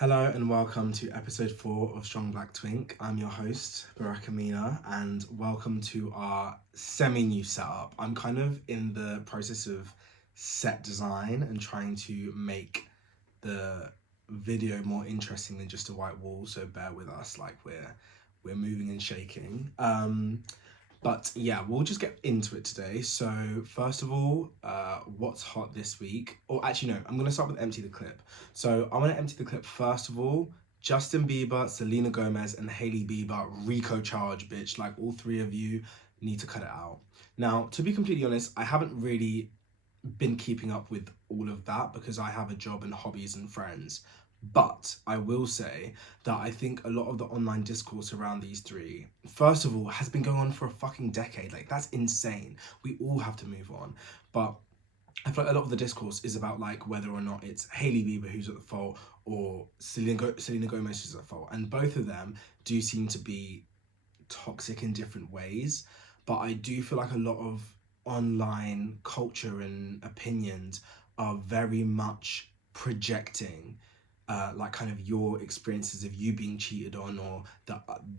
Hello and welcome to episode 4 of Strong Black Twink. I'm your host, Baraka Mina, and welcome to our semi-new setup. I'm kind of in the process of set design and trying to make the video more interesting than just a white wall, so bear with us, like we're moving and shaking. But yeah, we'll just get into it today. So first of all, what's hot this week? Or actually, no, I'm going to start with empty the clip. So I want to empty the clip first of all. Justin Bieber, Selena Gomez, and Hailey Bieber, Rico charge, bitch. Like all three of you need to cut it out. Now, to be completely honest, I haven't really been keeping up with all of that because I have a job and hobbies and friends. But I will say that I think a lot of the online discourse around these three, first of all, has been going on for a fucking decade. Like, that's insane. We all have to move on. But I feel like a lot of the discourse is about like whether or not it's Hailey Bieber who's at the fault or Selena Gomez who's at the fault. And both of them do seem to be toxic in different ways. But I do feel like a lot of online culture and opinions are very much projecting like kind of your experiences of you being cheated on, or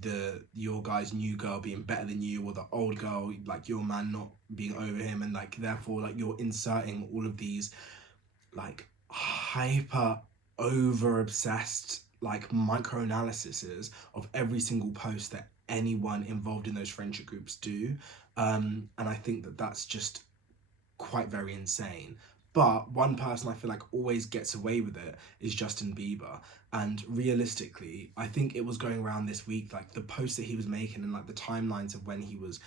the your guy's new girl being better than you, or the old girl, like your man not being over him, and like therefore like you're inserting all of these like hyper over obsessed like micro analyses of every single post that anyone involved in those friendship groups do. And I think that that's just quite very insane. But one person I feel like always gets away with it is Justin Bieber. And realistically, I think it was going around this week, like the posts that he was making and like the timelines of when he was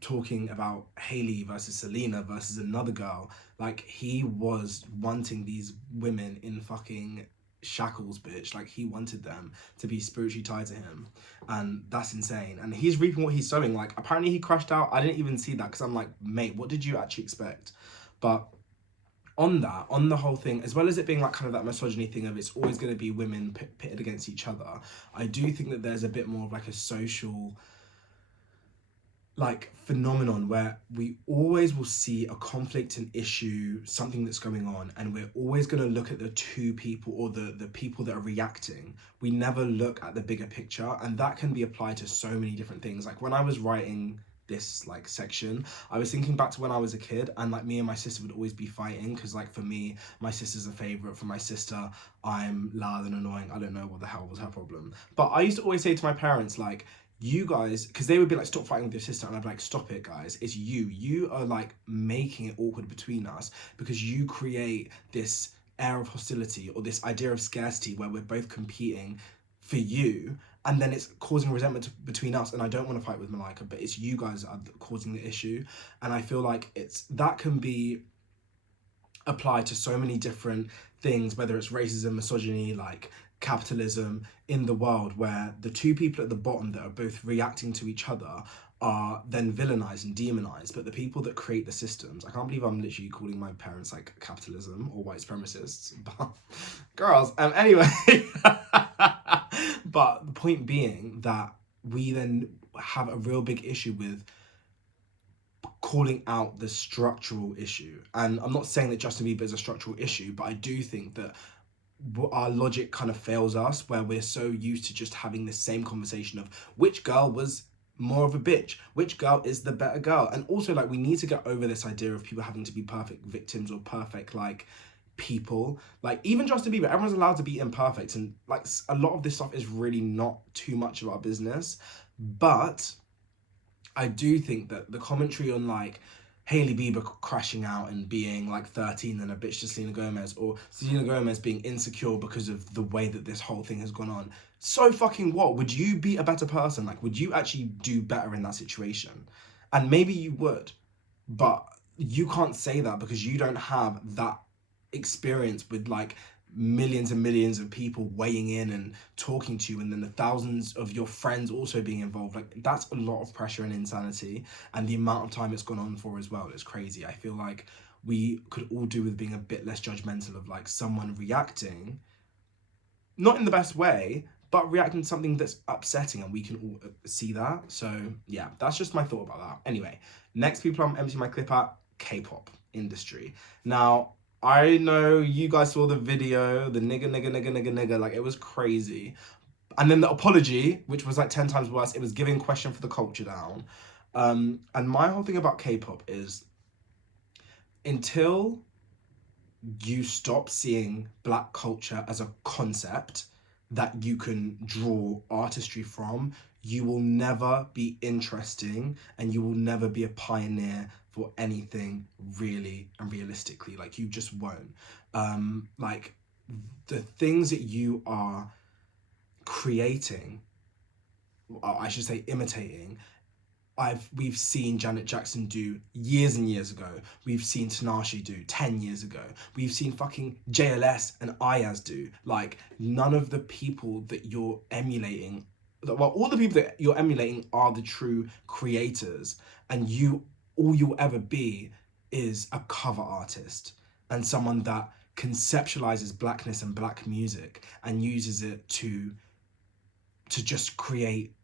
talking about Hailey versus Selena versus another girl. Like he was wanting these women in fucking shackles, bitch. Like he wanted them to be spiritually tied to him, and that's insane. And he's reaping what he's sowing. Like apparently he crashed out. I didn't even see that because I'm like, mate, what did you actually expect? But on that, on the whole thing, as well as it being like kind of that misogyny thing of it's always going to be women pitted against each other, I do think that there's a bit more of like a social like phenomenon where we always will see a conflict, an issue, something that's going on, and we're always going to look at the two people or the people that are reacting. We never look at the bigger picture, and that can be applied to so many different things. Like when I was writing this like section, I was thinking back to when I was a kid, and like me and my sister would always be fighting because like for me, my sister's a favorite. For my sister, I'm loud and annoying. I don't know what the hell was her problem, but I used to always say to my parents like, you guys, because they would be like, stop fighting with your sister, and I'd be like, stop it, guys, it's you are like making it awkward between us because you create this air of hostility or this idea of scarcity where we're both competing for you, and then it's causing resentment between us. And I don't want to fight with Malika, but it's you guys that are causing the issue. And I feel like it's that can be applied to so many different things, whether it's racism, misogyny, like capitalism in the world, where the two people at the bottom that are both reacting to each other are then villainized and demonized. But the people that create the systems, I can't believe I'm literally calling my parents like capitalism or white supremacists, but girls, anyway. But the point being that we then have a real big issue with calling out the structural issue. And I'm not saying that Justin Bieber is a structural issue, but I do think that our logic kind of fails us, where we're so used to just having this same conversation of which girl was more of a bitch, which girl is the better girl. And also like we need to get over this idea of people having to be perfect victims or perfect like people. Like even Justin Bieber, everyone's allowed to be imperfect, and like a lot of this stuff is really not too much of our business. But I do think that the commentary on like Hailey Bieber crashing out and being like 13 and a bitch to Selena Gomez, or Selena Gomez being insecure because of the way that this whole thing has gone on. So fucking what? Would you be a better person? Like, would you actually do better in that situation? And maybe you would, but you can't say that because you don't have that experience with like millions and millions of people weighing in and talking to you, and then the thousands of your friends also being involved. Like that's a lot of pressure and insanity, and the amount of time it's gone on for as well is crazy. I feel like we could all do with being a bit less judgmental of like someone reacting not in the best way, but reacting to something that's upsetting, and we can all see that. So yeah, that's just my thought about that. Anyway, next people I'm emptying my clip at, K-pop industry. Now I know you guys saw the video, the nigga, like it was crazy. And then the apology, which was like 10 times worse, it was giving question for the culture down. And my whole thing about K-pop is until you stop seeing black culture as a concept that you can draw artistry from, you will never be interesting and you will never be a pioneer for anything really and realistically. Like you just won't. Like the things that you are creating, or I should say imitating, we've seen Janet Jackson do years and years ago. We've seen Tinashe do 10 years ago. We've seen fucking JLS and Ayaz do. Like none of the people that you're emulating, well, all the people that you're emulating are the true creators, and all you'll ever be is a cover artist and someone that conceptualizes blackness and black music and uses it to just create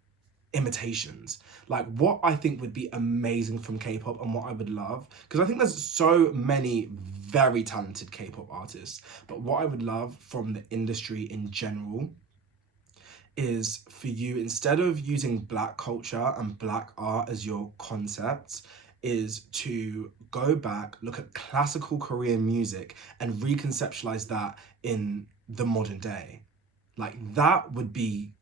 imitations. Like what I think would be amazing from K-pop and what I would love, because I think there's so many very talented K-pop artists, but what I would love from the industry in general is for you, instead of using black culture and black art as your concepts, is to go back, look at classical Korean music and reconceptualize that in the modern day. Like that would be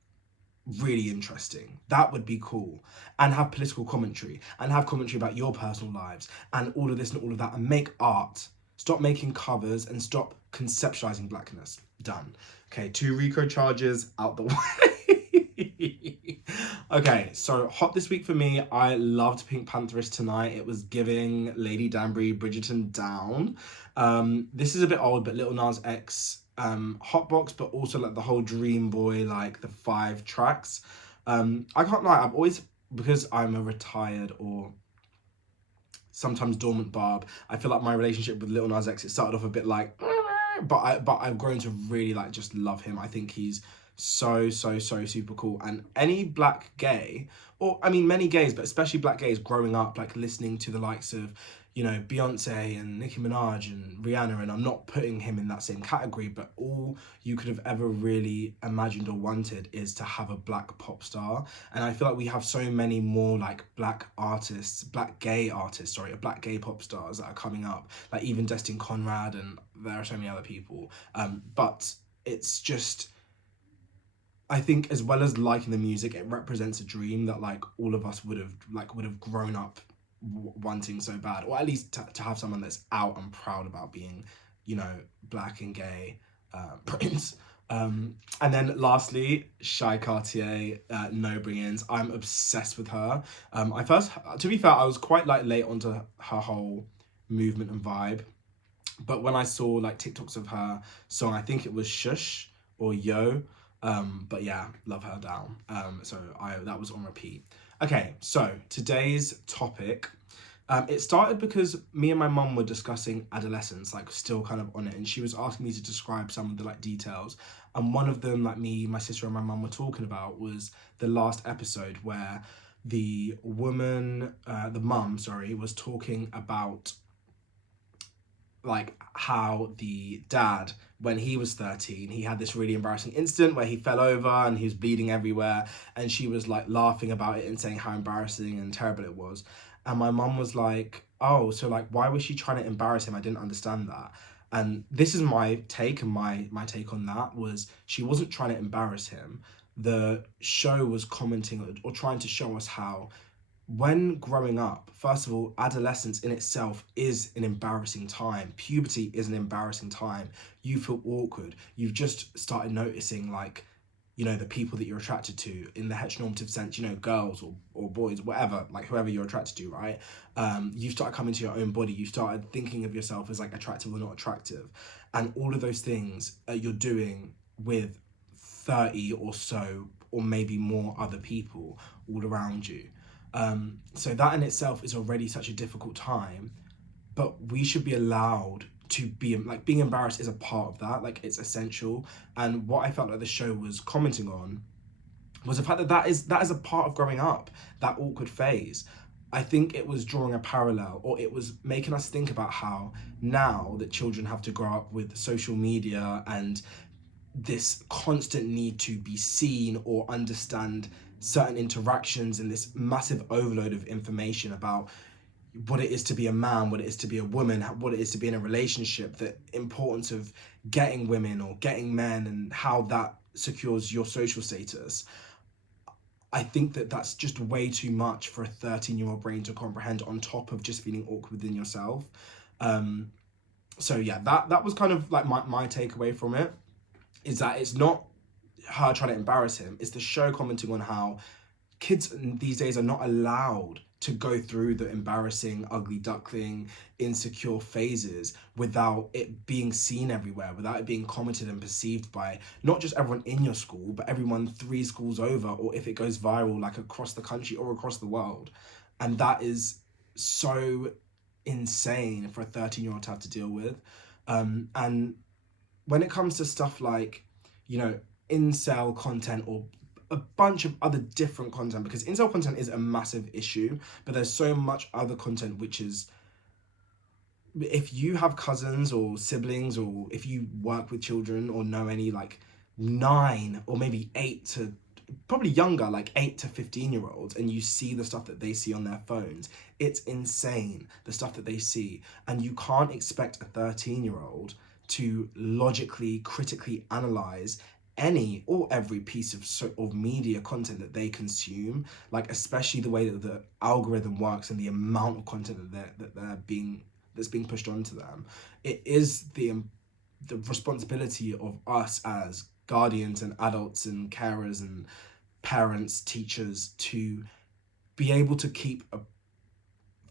really interesting. That would be cool. And have political commentary and have commentary about your personal lives and all of this and all of that, and make art. Stop making covers and stop conceptualizing blackness. Done. Okay, 2 RICO charges out the way. Okay, so hot this week for me. I loved Pink Pantheress tonight. It was giving Lady Danbury, Bridgerton down. This is a bit old, but Lil Nas X Hotbox, but also like the whole Dream Boy, like the 5 tracks. I can't lie, I've always, because I'm a retired or sometimes dormant barb, I feel like my relationship with Lil Nas X, it started off a bit like, but I've grown to really like just love him. I think he's so super cool. And any black gay, or I mean many gays, but especially black gays growing up like listening to the likes of, you know, Beyonce and Nicki Minaj and Rihanna, and I'm not putting him in that same category, but all you could have ever really imagined or wanted is to have a black pop star. And I feel like we have so many more like black artists, black gay pop stars that are coming up, like even Destin Conrad, and there are so many other people. But it's just, I think as well as liking the music, it represents a dream that like all of us would have grown up wanting so bad, or at least to have someone that's out and proud about being, you know, black and gay. Prince. And then lastly, Shy Cartier, No Bring-Ins. I'm obsessed with her. I first, to be fair, I was quite like late onto her whole movement and vibe, but when I saw like TikToks of her song, I think it was Shush or Yo. But yeah, love her down. So that was on repeat. Okay, so today's topic, it started because me and my mum were discussing adolescence, like still kind of on it, and she was asking me to describe some of the like details. And one of them, like me, my sister and my mum were talking about, was the last episode where the mum, was talking about like how the dad, when he was 13, he had this really embarrassing incident where he fell over and he was bleeding everywhere, and she was like laughing about it and saying how embarrassing and terrible it was. And my mum was like, oh, so like why was she trying to embarrass him? I didn't understand that. And this is my take, and my take on that was, she wasn't trying to embarrass him. The show was commenting or trying to show us how, when growing up, first of all, adolescence in itself is an embarrassing time. Puberty is an embarrassing time. You feel awkward. You've just started noticing, like, you know, the people that you're attracted to in the heteronormative sense, you know, girls or boys, whatever, like whoever you're attracted to, right? You start coming to your own body. You started thinking of yourself as like attractive or not attractive. And all of those things you're doing with 30 or so, or maybe more other people all around you. So that in itself is already such a difficult time, but we should be allowed to be, like, being embarrassed is a part of that, like it's essential. And what I felt like the show was commenting on was the fact that that is a part of growing up, that awkward phase. I think it was drawing a parallel, or it was making us think about how now that children have to grow up with social media and this constant need to be seen or understand certain interactions and this massive overload of information about what it is to be a man, what it is to be a woman, what it is to be in a relationship, the importance of getting women or getting men and how that secures your social status. I think that that's just way too much for a 13-year-old brain to comprehend, on top of just feeling awkward within yourself. So yeah, that was kind of like my takeaway from it, is that it's not her trying to embarrass him, it's the show commenting on how kids these days are not allowed to go through the embarrassing, ugly duckling, insecure phases without it being seen everywhere, without it being commented and perceived by not just everyone in your school, but everyone 3 schools over, or if it goes viral, like across the country or across the world. And that is so insane for a 13-year-old to have to deal with. And when it comes to stuff like, you know, incel content or a bunch of other different content, because incel content is a massive issue, but there's so much other content which is, if you have cousins or siblings, or if you work with children or know any like 9 or maybe 8 to probably younger, like 8 to 15-year-olds, and you see the stuff that they see on their phones, it's insane, the stuff that they see. And you can't expect a 13-year-old to logically, critically analyze any or every piece of media content that they consume, like especially the way that the algorithm works and the amount of content that's being pushed onto them. It is the responsibility of us as guardians and adults and carers and parents, teachers, to be able to keep a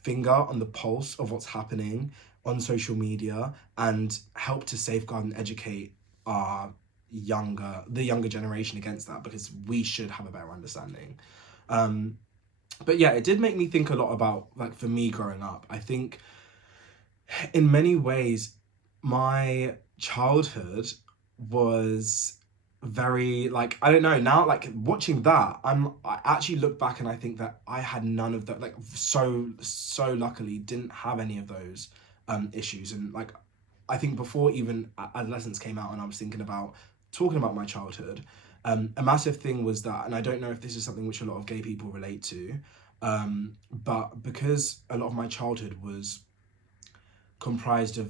finger on the pulse of what's happening on social media and help to safeguard and educate the younger generation against that, because we should have a better understanding. But yeah, it did make me think a lot about, like, for me growing up, I think in many ways my childhood was very, like, I don't know, now, like, watching that, I actually look back and I think that I had none of that, like, so luckily didn't have any of those issues. And like, I think before even adolescence came out and I was thinking about talking about my childhood, a massive thing was that, and I don't know if this is something which a lot of gay people relate to, but because a lot of my childhood was comprised of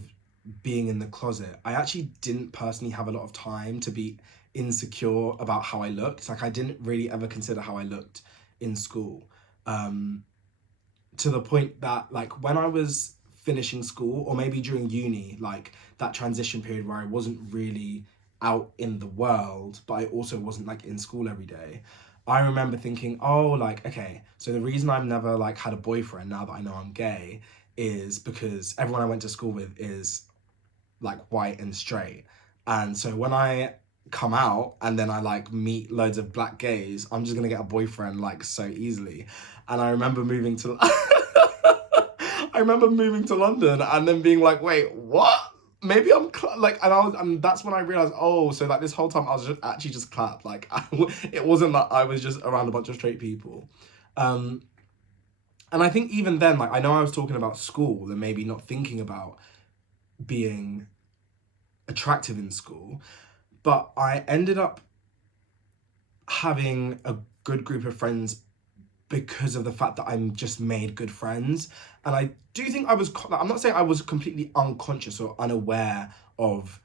being in the closet, I actually didn't personally have a lot of time to be insecure about how I looked. Like, I didn't really ever consider how I looked in school, to the point that, like, when I was finishing school, or maybe during uni, like that transition period where I wasn't really out in the world, but I also wasn't like in school every day, I remember thinking, oh, like, okay, so the reason I've never like had a boyfriend now that I know I'm gay is because everyone I went to school with is like white and straight. And so when I come out and then I like meet loads of black gays, I'm just gonna get a boyfriend like so easily. And I remember moving to I remember moving to London and then being like, wait, what? Maybe I'm like, and that's when I realized, oh, so like this whole time I was just actually just clapped. Like, it wasn't that I was just around a bunch of straight people. And I think even then, like, I know I was talking about school and maybe not thinking about being attractive in school, but I ended up having a good group of friends because of the fact that I'm just made good friends. And I do think I'm not saying I was completely unconscious or unaware of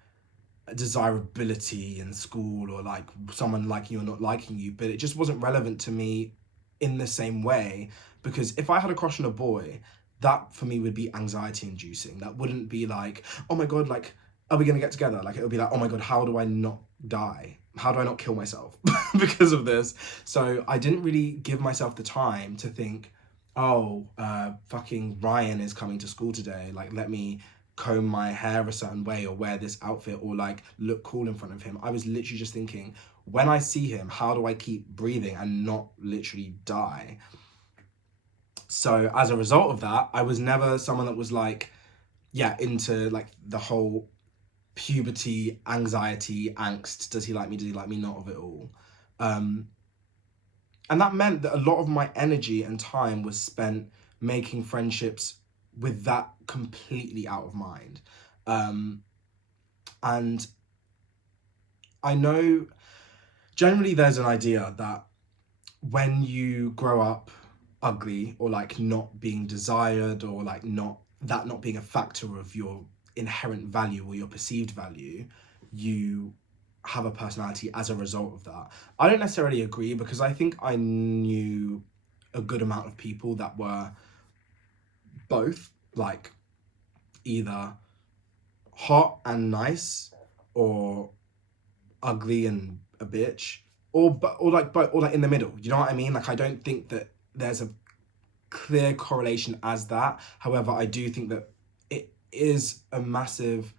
desirability in school, or like someone liking you or not liking you, but it just wasn't relevant to me in the same way. Because if I had a crush on a boy, that for me would be anxiety inducing. That wouldn't be like, oh my God, like, are we gonna get together? Like, it would be like, oh my God, how do I not die? How do I not kill myself because of this? So I didn't really give myself the time to think, oh, fucking Ryan is coming to school today. Like, let me comb my hair a certain way or wear this outfit or like look cool in front of him. I was literally just thinking, when I see him, how do I keep breathing and not literally die? So as a result of that, I was never someone that was like, yeah, into like the whole puberty, anxiety, angst, does he like me, does he like me not, of it all. And that meant that a lot of my energy and time was spent making friendships with that completely out of mind. And I know generally there's an idea that when you grow up ugly or like not being desired or like not being a factor of your inherent value or your perceived value, you have a personality as a result of that. I don't necessarily agree, because I think I knew a good amount of people that were both like either hot and nice or ugly and a bitch, or like both, or like in the middle. You know what I mean? Like I don't think that there's a clear correlation as that. However, I do think that it is a massive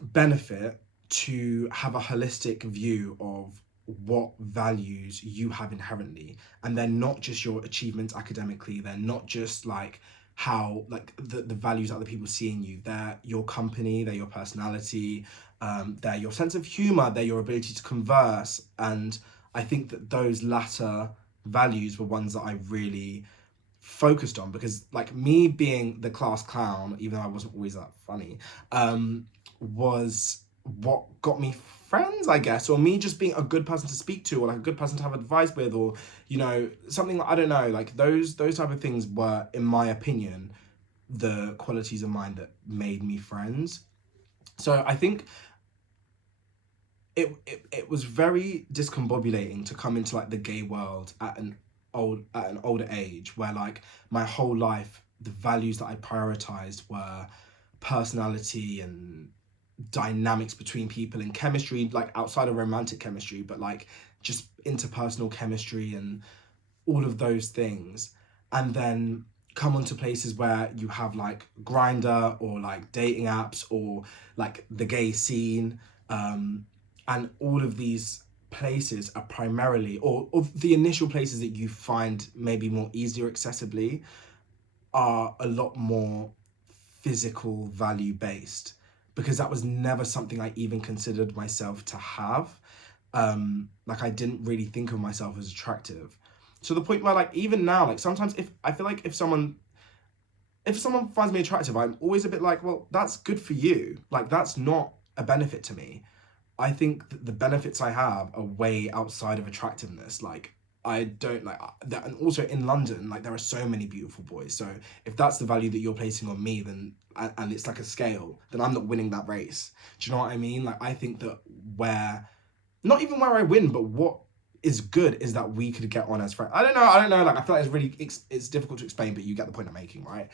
benefit to have a holistic view of what values you have inherently, and they're not just your achievements academically, they're not just like how like the values other people see in you, they're your company, they're your personality, they're your sense of humor, they're your ability to converse. And I think that those latter values were ones that I really focused on, because like me being the class clown, even though I wasn't always that funny, was what got me friends, I guess, or me just being a good person to speak to, or like a good person to have advice with, or you know, something I don't know, like those type of things were, in my opinion, the qualities of mine that made me friends. So I think it was very discombobulating to come into like the gay world at an older age, where like my whole life the values that I prioritized were personality and dynamics between people and chemistry, like outside of romantic chemistry, but like just interpersonal chemistry and all of those things. And then come onto places where you have like Grinder or like dating apps or like the gay scene, and all of these places are primarily, or the initial places that you find maybe more easier accessibly, are a lot more physical value based, because that was never something I even considered myself to have. Like I didn't really think of myself as attractive, to the point where like even now, like sometimes if I feel like if someone finds me attractive, I'm always a bit like, well, that's good for you, like that's not a benefit to me. I think that the benefits I have are way outside of attractiveness. Like I don't like that, and also in London, like there are so many beautiful boys. So if that's the value that you're placing on me, then and it's like a scale, then I'm not winning that race. Do you know what I mean? Like I think that where, not even where I win, but what is good is that we could get on as friends. I don't know. Like I feel like it's difficult to explain, but you get the point I'm making, right?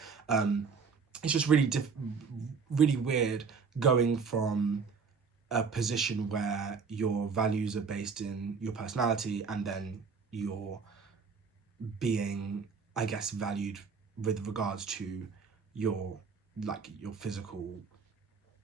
It's just really weird going from a position where your values are based in your personality, and then you're being, I guess, valued with regards to your your physical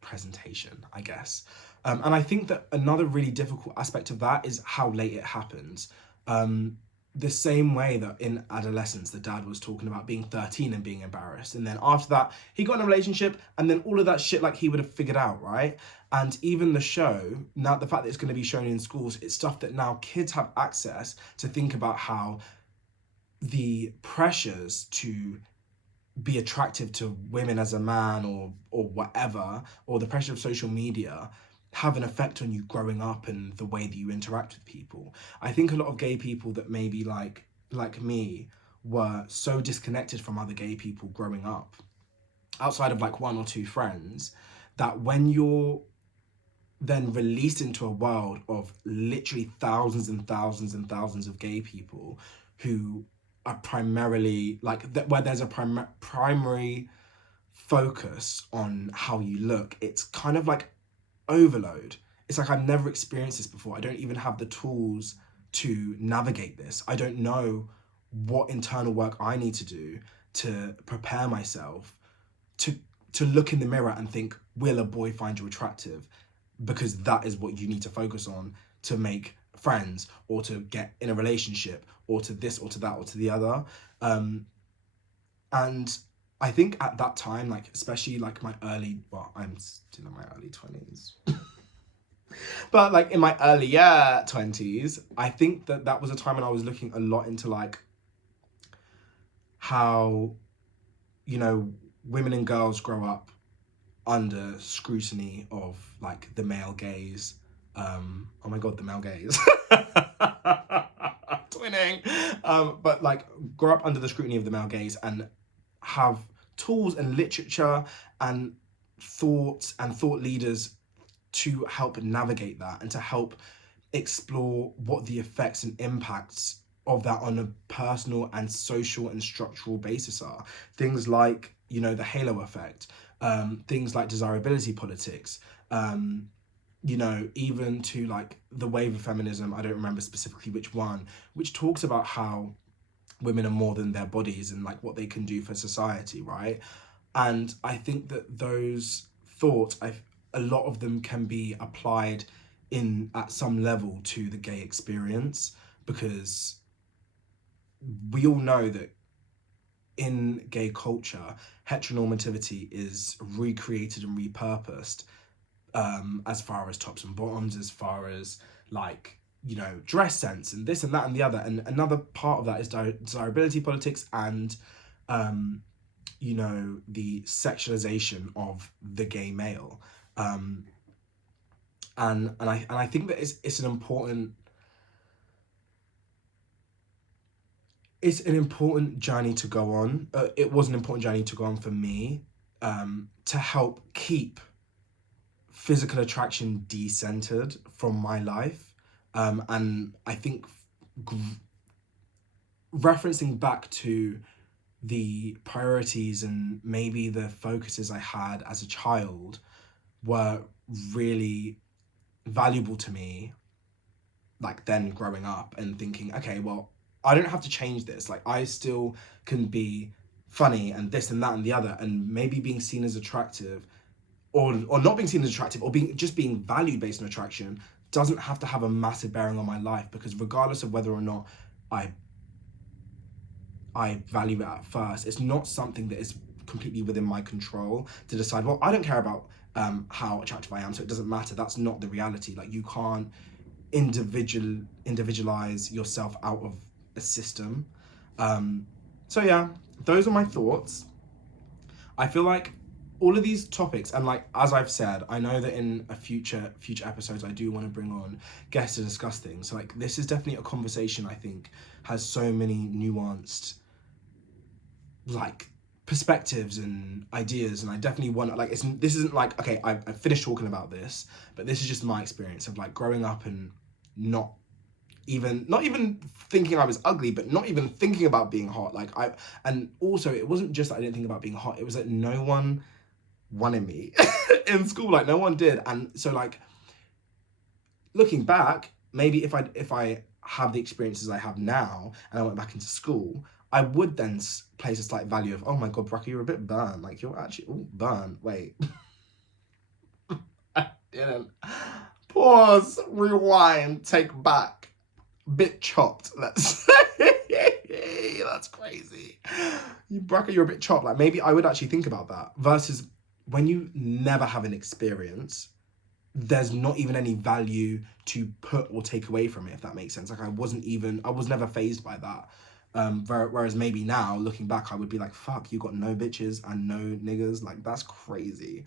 presentation, I guess. And I think that another really difficult aspect of that is how late it happens. The same way that in adolescence, the dad was talking about being 13 and being embarrassed. And then after that, he got in a relationship, and then all of that shit, like he would have figured out, right? And even the show, now the fact that it's going to be shown in schools, it's stuff that now kids have access to think about how the pressures to be attractive to women as a man, or whatever, or the pressure of social media have an effect on you growing up and the way that you interact with people. I think a lot of gay people that maybe like me were so disconnected from other gay people growing up, outside of like one or two friends, that when you're then released into a world of literally thousands and thousands and thousands of gay people who are primarily like where there's a primary focus on how you look, it's kind of like overload. It's like I've never experienced this before. I don't even have the tools to navigate this. I don't know what internal work I need to do to prepare myself to look in the mirror and think, will a boy find you attractive? Because that is what you need to focus on to make friends, or to get in a relationship, or to this or to that or to the other. And I think at that time, like especially like my early, well, I'm still in my early 20s, but like in my earlier 20s, I think that that was a time when I was looking a lot into like how, you know, women and girls grow up under scrutiny of like the male gaze. Oh my god, the male gaze. Twinning. But like grow up under the scrutiny of the male gaze and have tools and literature and thoughts and thought leaders to help navigate that and to help explore what the effects and impacts of that on a personal and social and structural basis are. Things like, you know, the halo effect, things like desirability politics, you know, even to like the wave of feminism, I don't remember specifically which one, which talks about how women are more than their bodies and like what they can do for society, right? And I think that those thoughts, a lot of them can be applied in at some level to the gay experience, because we all know that in gay culture, heteronormativity is recreated and repurposed, as far as tops and bottoms, as far as like, you know, dress sense and this and that and the other. And another part of that is desirability politics and, you know, the sexualization of the gay male. And I think that it's an important, it's an important journey to go on. It was an important journey to go on for me, to help keep physical attraction decentered from my life. And I think referencing back to the priorities and maybe the focuses I had as a child were really valuable to me, like then growing up and thinking, okay, well, I don't have to change this. Like I still can be funny and this and that and the other, and maybe being seen as attractive or not being seen as attractive or being valued based on attraction doesn't have to have a massive bearing on my life, because regardless of whether or not I value it at first, it's not something that is completely within my control to decide, well, I don't care about how attractive I am, so it doesn't matter. That's not the reality. Like you can't individualize yourself out of a system. So yeah, those are my thoughts. I feel like all of these topics, and like as I've said, I know that in a future episodes I do want to bring on guests to discuss things. So like this is definitely a conversation I think has so many nuanced like perspectives and ideas, and I definitely want, like, this isn't like, okay, I've finished talking about this, but this is just my experience of like growing up and not even thinking I was ugly, but not even thinking about being hot. And also it wasn't just that I didn't think about being hot, it was that no one wanted me in school, like no one did. And so like looking back, maybe if I have the experiences I have now and I went back into school, I would then place a slight value of, oh my god, Braca, you're a bit burnt. Like you're actually, oh, burnt. Wait. I didn't. Pause, rewind, take back. Bit chopped, let's say. That's crazy. Braca, you're a bit chopped. Like maybe I would actually think about that. Versus when you never have an experience, there's not even any value to put or take away from it, if that makes sense. Like I was never fazed by that. Whereas maybe now, looking back, I would be like, fuck, you got no bitches and no niggas. Like, that's crazy.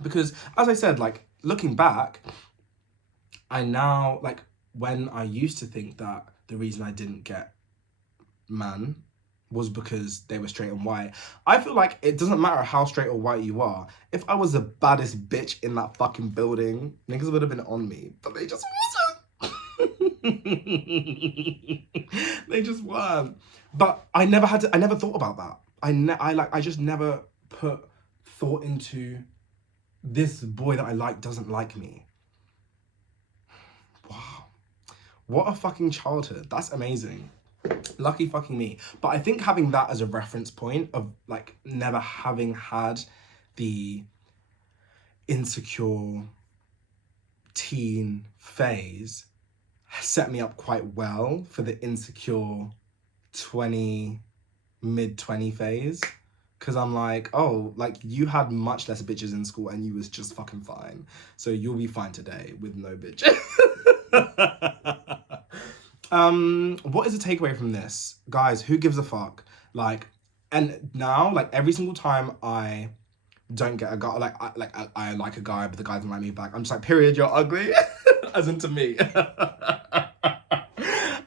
Because, as I said, like, looking back, I now, like, when I used to think that the reason I didn't get man was because they were straight and white, I feel like it doesn't matter how straight or white you are. If I was the baddest bitch in that fucking building, niggas would have been on me. But they just wasn't. They just weren't. But I never thought about that. I just never put thought into, this boy that I like doesn't like me. Wow. What a fucking childhood. That's amazing. Lucky fucking me. But I think having that as a reference point of like never having had the insecure teen phase set me up quite well for the insecure mid-20 phase. Because I'm like, oh, like you had much less bitches in school and you was just fucking fine. So you'll be fine today with no bitches. What is the takeaway from this? Guys, who gives a fuck? Like, and now, like, every single time I don't get a guy, I like a guy, but the guy doesn't like me back, I'm just like, period, you're ugly. As in to me.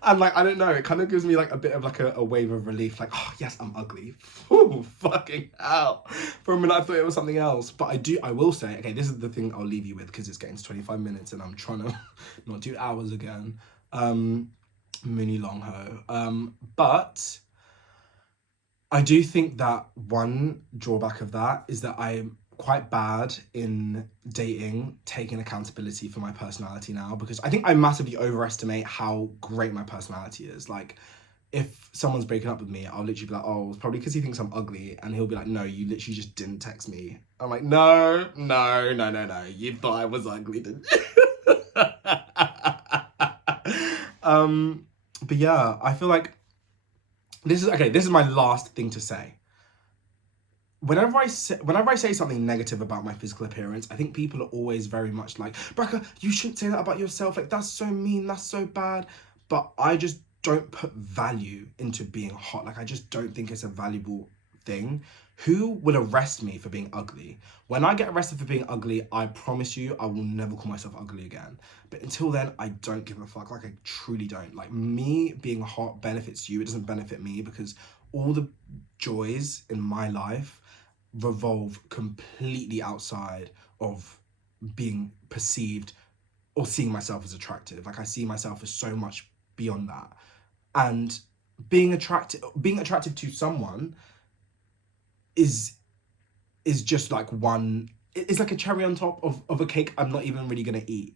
And like, I don't know, it kind of gives me like a bit of like a wave of relief, like, oh yes, I'm ugly. Ooh, fucking hell. For a minute I thought it was something else. But I will say, okay, this is the thing I'll leave you with, because it's getting to 25 minutes and I'm trying to not do hours again. Mooney long ho. But I do think that one drawback of that is that I'm quite bad in dating, taking accountability for my personality now, because I think I massively overestimate how great my personality is. Like, if someone's breaking up with me, I'll literally be like, oh, it's probably because he thinks I'm ugly. And he'll be like, no, you literally just didn't text me. I'm like, no. You thought I was ugly, didn't you? But yeah, I feel like this is my last thing to say. Whenever I say something negative about my physical appearance, I think people are always very much like, Braca, you shouldn't say that about yourself. Like, that's so mean, that's so bad. But I just don't put value into being hot. Like, I just don't think it's a valuable thing. Who will arrest me for being ugly? When I get arrested for being ugly, I promise you, I will never call myself ugly again. But until then, I don't give a fuck. Like, I truly don't. Like, me being hot benefits you. It doesn't benefit me, because all the joys in my life revolve completely outside of being perceived or seeing myself as attractive. Like, I see myself as so much beyond that. And being attractive to someone is just like it's like a cherry on top of a cake I'm not even really gonna eat.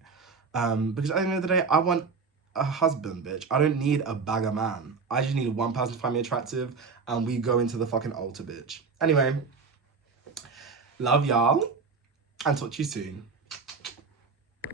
Because at the end of the day, I want a husband, bitch. I don't need a bag of man. I just need one person to find me attractive, and we go into the fucking altar, bitch. Anyway, love y'all, and talk to you soon.